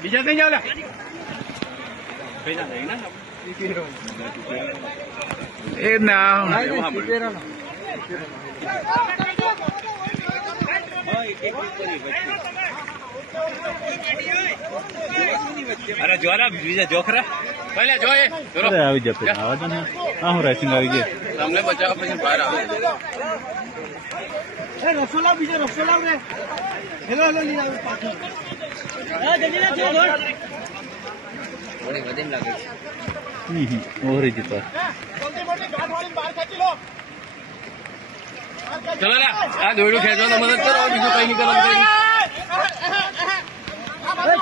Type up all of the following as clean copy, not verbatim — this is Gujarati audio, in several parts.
બીજા કઈ જાવ એ ના અરે જોરા બીજા જોખરા પહેલા જોએ આવી જશે આવા ને હા હું રાઇસિંગ આવી ગઈ તમને બચાવ પછી બહાર આવે એ રસોલા બીજા રસોલા રે હેલો હેલો લઈ આવ પાછો હા જલ્દી ના જો થોડી વધીને લાગે છે ઓરી જીતો મોટી મોટી ગાંઠ વાળી બહાર ખેંચી લો ચલો લા આ દોડું ખેંચવાનો મદદ કરો બીજું કઈ નહીં કરવાનું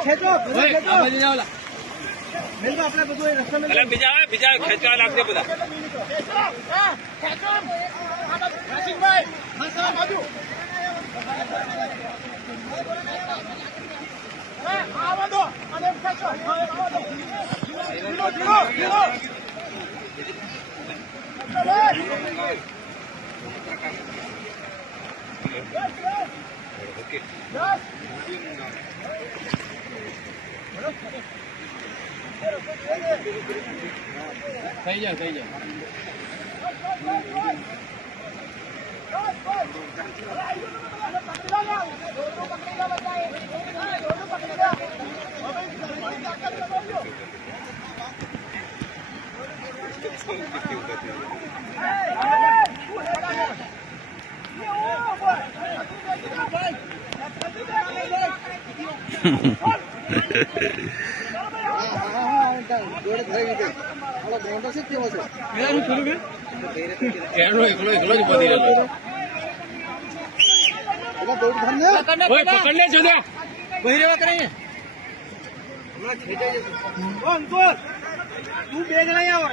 ખેંચો ખેંચો આ બાજુ જાવ લા મેલ તો આપણે બધું રસ્તો મેલ બીજા ખેંચવા લાગશે બધા ખેંચો રાશિકભાઈ હા આ બાજુ આવા દો અને ખેંચો આવા દો ધીરો ઓકે થઈ જાય તું બે જણા આવો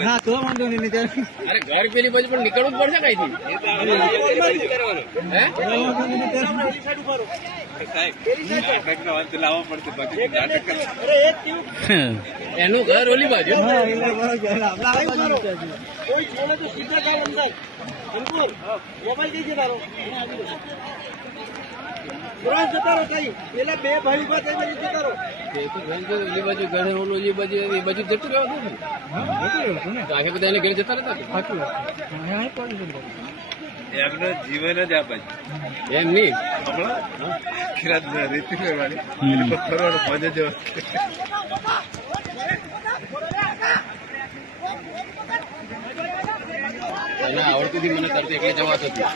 હા તો વાંધો નહીં અરે ઘર પેલી બાજુ પણ નીકળવું જ પડશે કઈથી એનું ઘર ઓલી બાજુ મોબાઈલ કઈ છે તારો જતા રહો કઈ પેલા બે ભાઈ ઉભા થઈ બાજુ જતા રહો ઓલી બાજુ ઘર ઓલું ઓલી બાજુ એ બાજુ જતું રહેવા આગે બધા એને ઘરે જતા રહેતા એમનું જીવન જ આ બાજુ એમ નહીં રેતી કરવાની ફરવાનો મજા જ આવડતું મને કરતી એટલે જવા થતું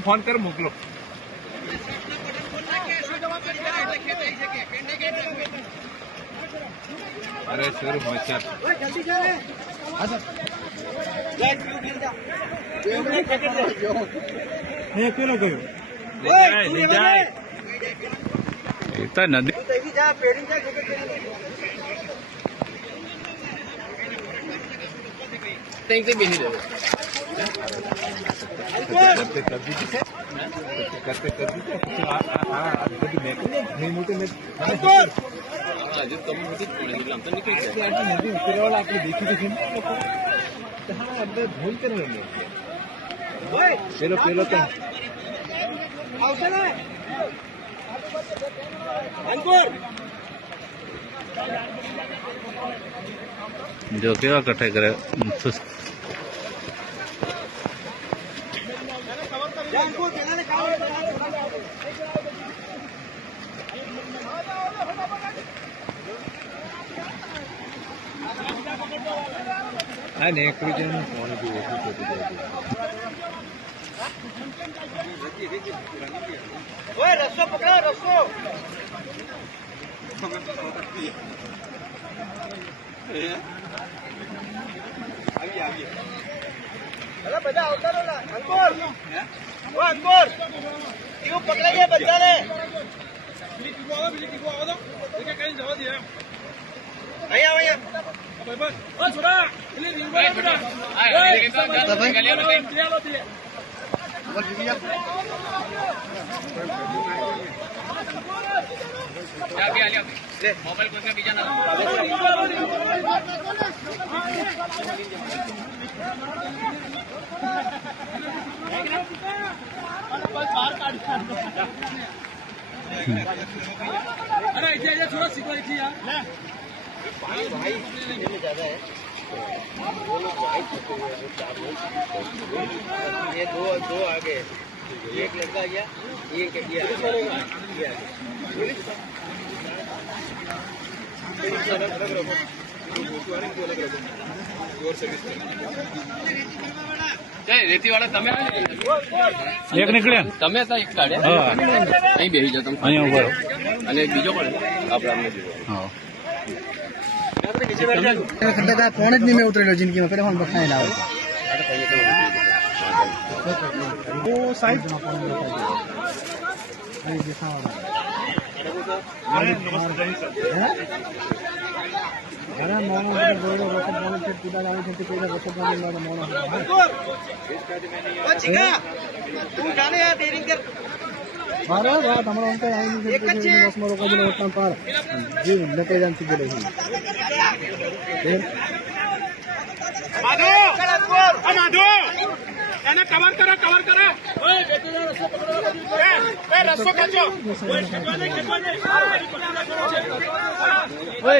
ફોન કરો મોકલો અરે સર મચ્છર પેલો કયો નદી બેસી રહ્યો ભૂલ કરવાની પેલો પેલો તો આવશે ને જો કેવા કઠાઈ કરે હા ને એકબીજાનું ફોન બી ઓછું થતું જાય રસ્તો પકડો રસ્તો આવીએ બધા આવતા રહો અંકોર અંકોર એવું પકડાઈ જાય બધાને અહીંયા મોબાઈલ કોઈ બીજા ના अरे ऐसे थोड़ा सीखो यार भाई ज्यादा है ये दो आगे एक लड़का गया एक રેતી વાળા તમે એક નીકળ્યા તમે એક કાઢ્યા અહીં બેસી જાવ તમે અહીંયા ઉભા રહો અને બીજો પણ આપણે ફોન જ નહીં મેં ઉતરેલો જિંદગીમાં પેલા ફોન બખાય લાવે સાહેબ કવર કરો રસ્તો કાચો બે